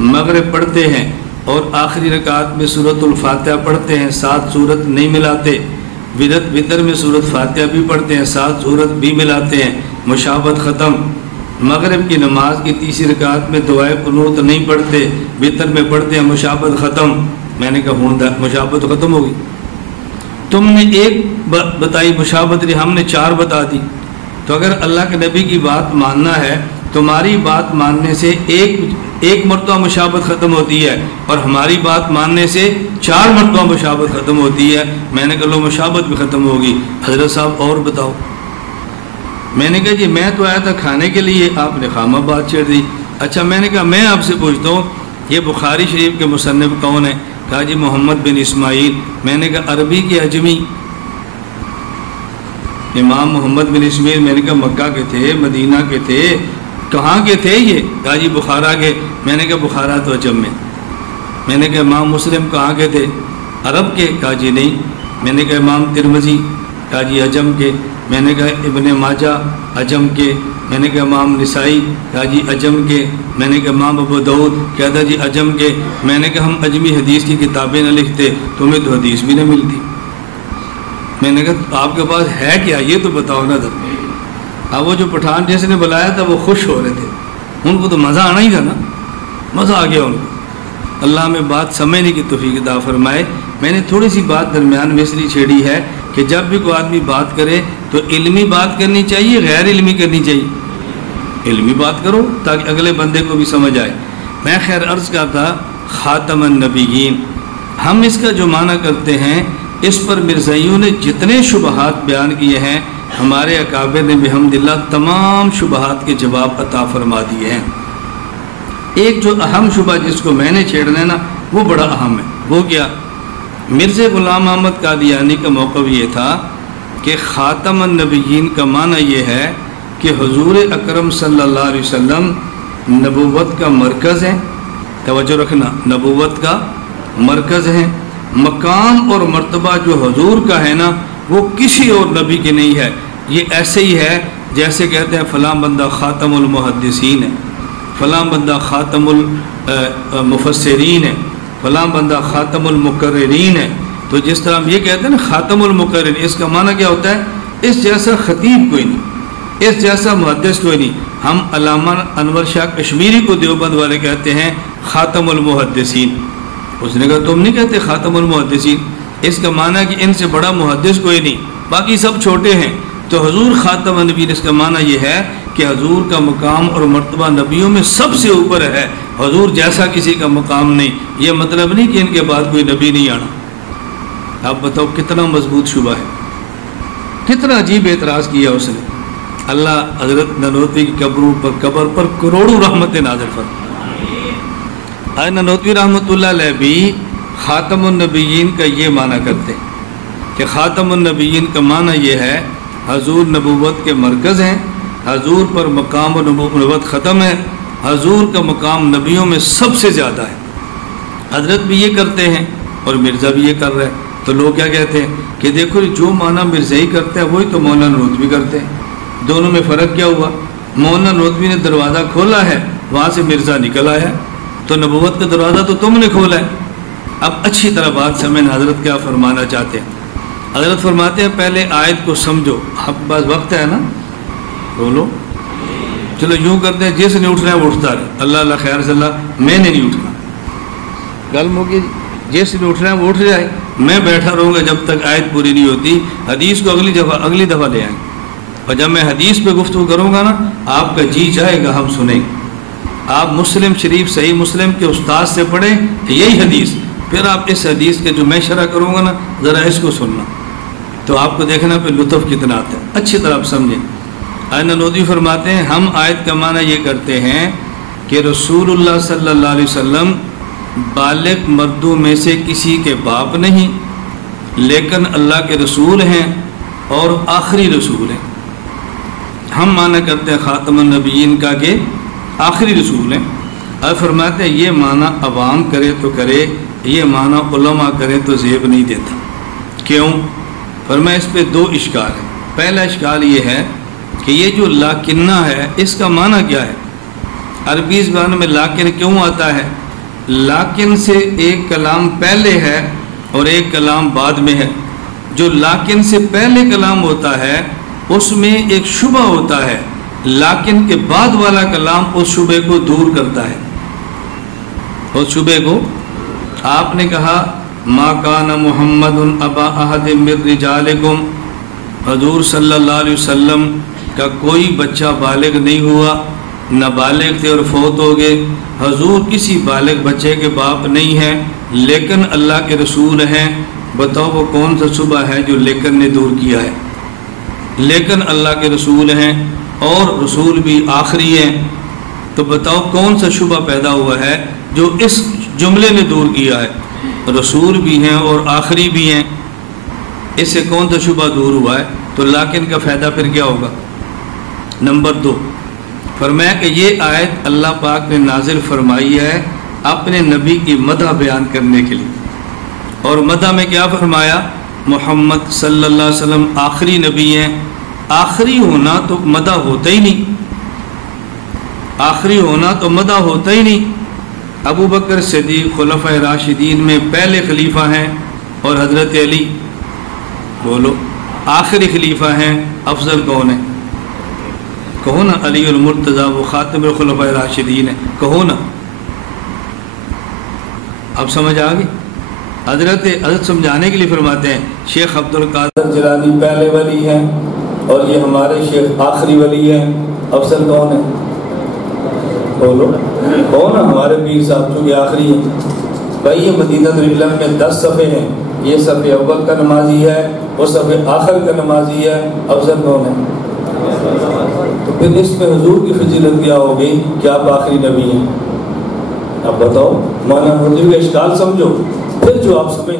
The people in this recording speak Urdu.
مغرب پڑھتے ہیں اور آخری رکعت میں سورۃ الفاتحہ پڑھتے ہیں، 7 سورت نہیں ملاتے، وطر میں سورۃ فاتحہ بھی پڑھتے ہیں، 7 سورت بھی ملاتے ہیں، مشابہت ختم۔ مغرب کی نماز کی تیسری رکعت میں دعائے قنوت نہیں پڑھتے، وطر میں پڑھتے ہیں، مشابہت ختم۔ میں نے کہا ہوندا مشابہت ختم ہوگی، تم نے ایک بتائی مشابہت، ہم نے 4 بتا دی۔ تو اگر اللہ کے نبی کی بات ماننا ہے، تمہاری بات ماننے سے ایک مرتبہ مشابہت ختم ہوتی ہے اور ہماری بات ماننے سے 4 مرتبہ مشابہت ختم ہوتی ہے۔ میں نے کہا لو مشابہت بھی ختم ہوگی، حضرت صاحب اور بتاؤ۔ میں نے کہا جی میں تو آیا تھا کھانے کے لیے، آپ نے خامہ بات چھیڑ دی۔ اچھا میں نے کہا میں آپ سے پوچھتا ہوں یہ بخاری شریف کے مصنف کون ہے؟ کہا جی محمد بن اسماعیل۔ میں نے کہا عربی کے اجمی امام محمد بن اسماعیل، میں نے کہا مکہ کے تھے، مدینہ کے تھے، کہاں کے تھے یہ؟ کہا جی بخارا کے۔ میں نے کہا بخارا تو عجم میں۔ میں نے کہا امام مسلم کہاں کے تھے؟ عرب کے؟ کہا جی نہیں۔ میں نے کہا امام ترمذی؟ کہا جی عجم کے۔ میں نے کہا ابن ماجہ؟ عجم کے۔ میں نے کہا امام نسائی؟ کہا جی عجم کے۔ میں نے کہا امام ابو داؤد؟ کہتا جی عجم کے۔ میں نے کہا ہم عجمی حدیث کی کتابیں نہ لکھتے، تمہیں تو حدیث بھی نہ ملتی۔ میں نے کہا آپ کے پاس ہے کیا یہ تو بتاؤ نا تھا۔ اب وہ جو پٹھان جس نے بلایا تھا وہ خوش ہو رہے تھے، ان کو تو مزہ آنا ہی تھا نا، مزہ آ گیا ان کو۔ اللہ میں بات سمجھنے کی توفیق عطا فرمائے۔ میں نے تھوڑی سی بات درمیان میں اس لیے چھیڑی ہے کہ جب بھی کوئی آدمی بات کرے تو علمی بات کرنی چاہیے، غیر علمی کرنی چاہیے؟ علمی بات کرو تاکہ اگلے بندے کو بھی سمجھ آئے۔ میں خیر عرض کرتا خاتم النبیین، ہم اس کا جو معنی کرتے ہیں اس پر مرزائیوں نے جتنے شبہات بیان کیے ہیں، ہمارے اکابر نے بحمدللہ تمام شبہات کے جواب عطا فرما دیے ہیں۔ ایک جو اہم شبہ جس کو میں نے چھیڑنا ہے نا وہ بڑا اہم ہے، وہ کیا؟ مرزا غلام احمد قادیانی کا موقف یہ تھا کہ خاتم النبیین کا معنی یہ ہے کہ حضور اکرم صلی اللہ علیہ وسلم نبوت کا مرکز ہیں، توجہ رکھنا، نبوت کا مرکز ہیں۔ مقام اور مرتبہ جو حضور کا ہے نا وہ کسی اور نبی کی نہیں ہے۔ یہ ایسے ہی ہے جیسے کہتے ہیں فلاں بندہ خاتم المحدثین ہے، فلاں بندہ خاتم المفسرین ہے، فلاں بندہ خاتم المقررین ہے۔ تو جس طرح ہم یہ کہتے ہیں نا خاتم المقررین، اس کا معنی کیا ہوتا ہے؟ اس جیسا خطیب کوئی نہیں، اس جیسا محدث کوئی نہیں۔ ہم علامہ انور شاہ کشمیری کو دیوبند والے کہتے ہیں خاتم المحدثین۔ اس نے کہا تم نہیں کہتے خاتم المحدثین؟ اس کا معنی ہے کہ ان سے بڑا محدث کوئی نہیں، باقی سب چھوٹے ہیں۔ تو حضور خاتم النبیین، اس کا معنی یہ ہے کہ حضور کا مقام اور مرتبہ نبیوں میں سب سے اوپر ہے، حضور جیسا کسی کا مقام نہیں۔ یہ مطلب نہیں کہ ان کے بعد کوئی نبی نہیں آنا۔ آپ بتاؤ کتنا مضبوط شبہ ہے، کتنا عجیب اعتراض کیا اس نے۔ اللہ حضرت نانوتوی کی قبر پر کروڑوں رحمت نازل فرمائے۔ نانوتوی رحمۃ اللہ علیہ بھی خاتم النبیین کا یہ معنی کرتے ہیں کہ خاتم النبیین کا معنی یہ ہے حضور نبوت کے مرکز ہیں، حضور پر مقام و نبوت ختم ہے، حضور کا مقام نبیوں میں سب سے زیادہ ہے۔ حضرت بھی یہ کرتے ہیں اور مرزا بھی یہ کر رہا ہے۔ تو لوگ کیا کہتے ہیں کہ دیکھو جو معنی مرزائی کرتا ہے وہی تو مولانا نانوتوی کرتے ہیں، دونوں میں فرق کیا ہوا؟ مولانا نانوتوی نے دروازہ کھولا ہے، وہاں سے مرزا نکل آیا، تو نبوت کا دروازہ تو تم نے کھولا ہے۔ اب اچھی طرح بات سمجھنا حضرت کیا فرمانا چاہتے ہیں۔ حضرت فرماتے ہیں پہلے آیت کو سمجھو، اب بس وقت ہے نا، بولو چلو یوں کرتے ہیں جس نے اٹھنا ہے وہ اٹھتا رہے، اللہ اللہ خیر صلی اللہ، میں نے نہیں اٹھنا، گل موگی جس نے اٹھنا ہے وہ اٹھ جائے، میں بیٹھا رہوں گا جب تک آیت پوری نہیں ہوتی۔ حدیث کو اگلی دفعہ لے آئیں، اور جب میں حدیث پہ گفتگو کروں گا نا آپ کا جی جائے گا ہم سنیں۔ آپ مسلم شریف صحیح مسلم کے استاد سے پڑھیں یہی حدیث، پھر آپ اس حدیث کے جو میں شرح کروں گا نا ذرا اس کو سننا، تو آپ کو دیکھنا پہ لطف کتنا آتا ہے۔ اچھی طرح آپ سمجھیں۔ نانوتوی فرماتے ہیں ہم آیت کا معنی یہ کرتے ہیں کہ رسول اللہ صلی اللہ علیہ وسلم بالغ مردوں میں سے کسی کے باپ نہیں، لیکن اللہ کے رسول ہیں اور آخری رسول ہیں۔ ہم معنی کرتے ہیں خاتم النبیین کا کہ آخری رسول ہیں، اور فرماتے ہیں یہ معنی عوام کرے تو کرے، یہ معنی علماء کرے تو زیب نہیں دیتا۔ کیوں؟ فرمایا اس پہ دو اشکال ہیں۔ پہلا اشکال یہ ہے کہ یہ جو لاکنہ ہے اس کا معنی کیا ہے؟ عربی زبان میں لاکن کیوں آتا ہے؟ لیکن سے ایک کلام پہلے ہے اور ایک کلام بعد میں ہے۔ جو لیکن سے پہلے کلام ہوتا ہے اس میں ایک شبہ ہوتا ہے، لیکن کے بعد والا کلام اس شبے کو دور کرتا ہے۔ اس شبے کو آپ نے کہا ما کان محمد ابا احد من رجالکم، حضور صلی اللہ علیہ وسلم کا کوئی بچہ بالغ نہیں ہوا، نابالغ تھے اور فوت ہو گئے، حضور کسی بالغ بچے کے باپ نہیں ہیں، لیکن اللہ کے رسول ہیں۔ بتاؤ وہ کون سا شبہ ہے جو لیکن نے دور کیا ہے؟ لیکن اللہ کے رسول ہیں اور رسول بھی آخری ہیں، تو بتاؤ کون سا شبہ پیدا ہوا ہے جو اس جملے نے دور کیا ہے؟ رسول بھی ہیں اور آخری بھی ہیں، اس سے کون سا شبہ دور ہوا ہے؟ تو لیکن کا فائدہ پھر کیا ہوگا؟ نمبر 2، فرمایا کہ یہ آیت اللہ پاک نے نازل فرمائی ہے اپنے نبی کی مدح بیان کرنے کے لیے، اور مدح میں کیا فرمایا؟ محمد صلی اللہ علیہ وسلم آخری نبی ہیں۔ آخری ہونا تو مدح ہوتا ہی نہیں، آخری ہونا تو مدح ہوتا ہی نہیں۔ ابو بکر صدیق خلفائے راشدین میں پہلے خلیفہ ہیں، اور حضرت علی بولو آخری خلیفہ ہیں، افضل کون ہے؟ کہو نا، علی المرتضیٰ وہ خاتم الخلفاء راشدین ہیں، کہو نا۔ اب سمجھ آ گئی؟ حضرت سمجھانے کے لیے فرماتے ہیں شیخ عبد القادر جیلانی پہلے ولی ہیں اور یہ ہمارے شیخ آخری ولی ہیں، افضل کون ہے؟ بولو کون ہے؟ ہمارے پیر صاحب چونکہ آخری ہیں۔ بھائی یہ مدینہ العلم میں 10 صفحے ہیں، یہ صفحے اول کا نمازی ہے، وہ صفحے آخر کا نمازی ہے، افضل کون ہے؟ تو پھر اس میں حضور کی فضیلت کیا ہوگی کہ آپ آخری نبی ہیں؟ اب بتاؤ، مولانا حضور کا اشکال سمجھو، پھر جو آپ سمجھ